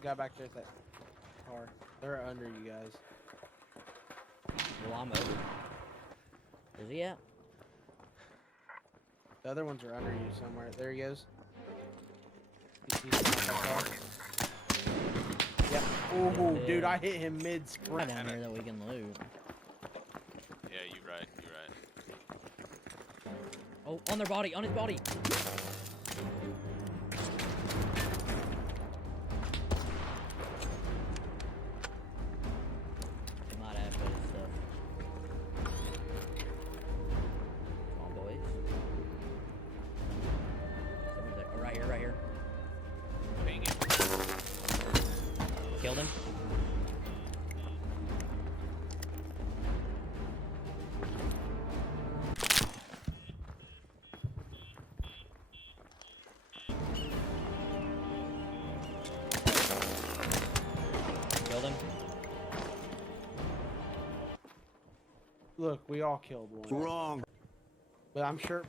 a guy back there at that car. They're under you guys. Well, I'm over. Where's he at? The other ones are under you somewhere. There he goes. He's in that car. Yeah. Ooh, dude, I hit him mid Right sprint. down here that we can loot. Yeah, you right. Oh, on their body, on his body. They might have good stuff. Come on, boys. Someone's like, oh, right here, right here. Dang it. Killed him. Killed him. Look, we all killed one. Wrong. But I'm sure